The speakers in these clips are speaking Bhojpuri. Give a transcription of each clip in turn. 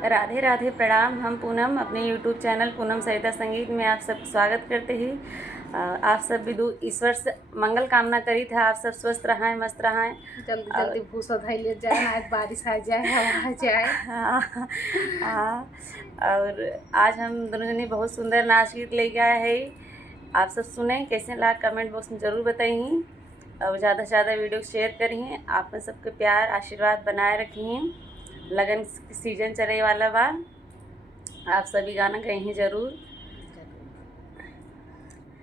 राधे राधे प्रणाम। हम पूनम अपने यूट्यूब चैनल पूनम सरिता संगीत में आप सब स्वागत करते हैं। आप सब भी ईश्वर से मंगल कामना करी था, आप सब स्वस्थ रहें, मस्त रहें। जल्दी जल्दी भूसा धैले जाए ना, बारिश आ जाए, हवा आ जाए। हाँ हाँ। और आज हम दोनों जने बहुत सुंदर नाच गीत लेके आए हैं। आप सब सुने कैसे लगा, कमेंट बॉक्स में ज़रूर बताइए और ज़्यादा से ज़्यादा वीडियो शेयर करिए। आप में सबके प्यार आशीर्वाद बनाए रखिए। लगन सीजन चले वाला बा, आप सभी गाना गई जरूर।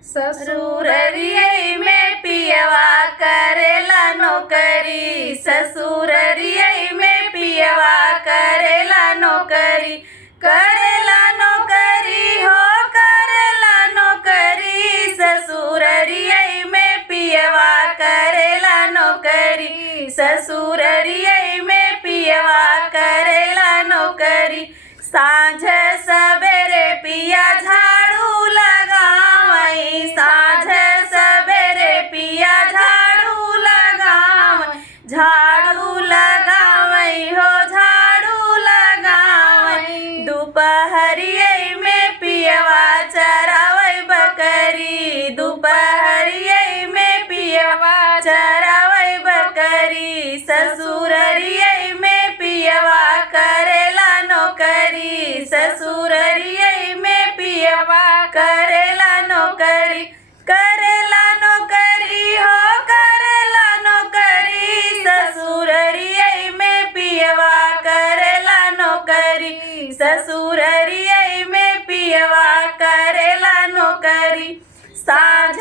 ससुररिये में पियवा करेला नौकरी, ससुररिये में पियवा करेला नौकरी, करेला नौकरी हो करेला नौकरी, ससुररिये में पियवा करेला नौकरी, ससुररिये में पियवा करेला नौकरी। सांझ सवेरे पिया झाड़ू लगावई, सांझ सवेरे पिया झाड़ू लगावई, झाड़ू लगावई हो झाड़ू लगावई। दोपहरिये में पियवा चरावई बकरी, दोपहरिये में पियवा चरावई बकरी, ससुररिये में पियवा करेला नौकरी, ससुररिये में पियवा करेला नौकरी, करेला नौकरी हो करेला नौकरी, ससुररिये में पियवा करेला नौकरी, ससुररिये में पियवा करेला नौकरी। सांझ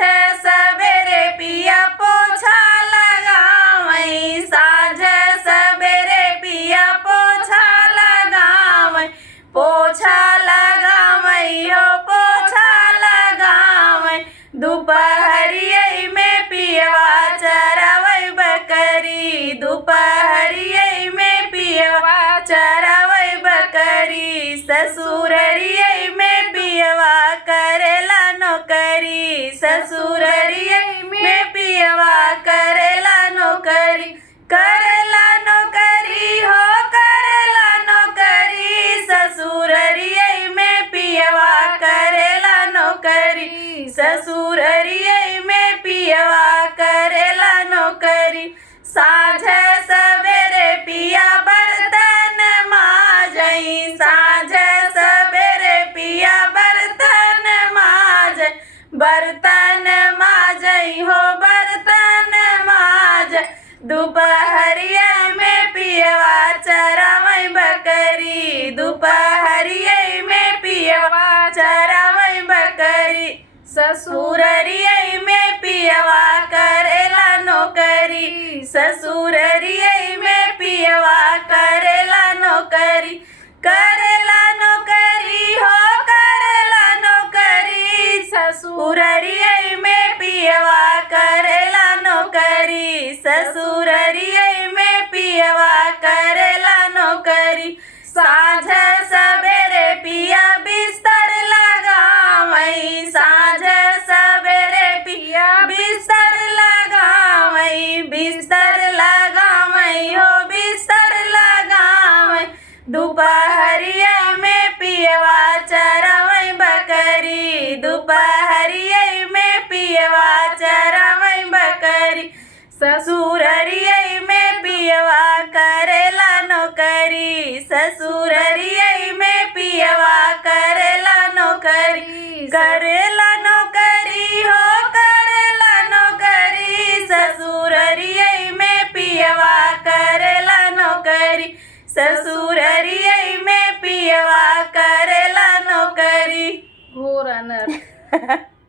सवेरे पिया पोछा लगावई, सांझ सवेरे पिया पोछा लगावई, पोछा लगावई हो पोछा लगावई। दोपहरिये में पियवा चरावई बकरी, दोपहरिये में पियवा चरावई बकरी, ससुररिये में पियवा करेला नौकरी, ससुररिये में पियवा करेला नौकरी, करेला नौकरी हो करेला नौकरी, ससुररिये में पियवा करेला नौकरी, ससुररिये में पियवा करेला नौकरी। सांझ सवेरे पिया बर्तन माजई, सांझ सवेरे पिया बर्तन माजई, बर्तन माजई हो बर्तन माज। दोपहरिये में पियवा चरावई बकरी, दोपहरिये में पियवा चरावई बकरी, ससुररिये में पियवा करेला नौकरी, ससुररिये में पियवा करेला नौकरी, करेला नौकरी हो करेला नौकरी, ससुररिये में पियवा करेला नौकरी, ससुररिये में पियवा करेला नौकरी। सांझ सवेरे पिया बिस्तर लगावई, सांझ सवेरे पिया बिस्तर लगावई, बिस्तर लगावई हो बिस्तर लगावई। दोपहरिये में पियवा चरावई बकरी, दोपहरिये में पियवा चरावई बकरी, ससुररिये में पियवा करेला नौकरी, ससुररिये में पियवा करेला नौकरी, करेला नौकरी हो करेला नौकरी, ससुररिये में पियवा करेला नौकरी, ससुररिये में पियवा करेला नौकरी। घोर अनर्थ।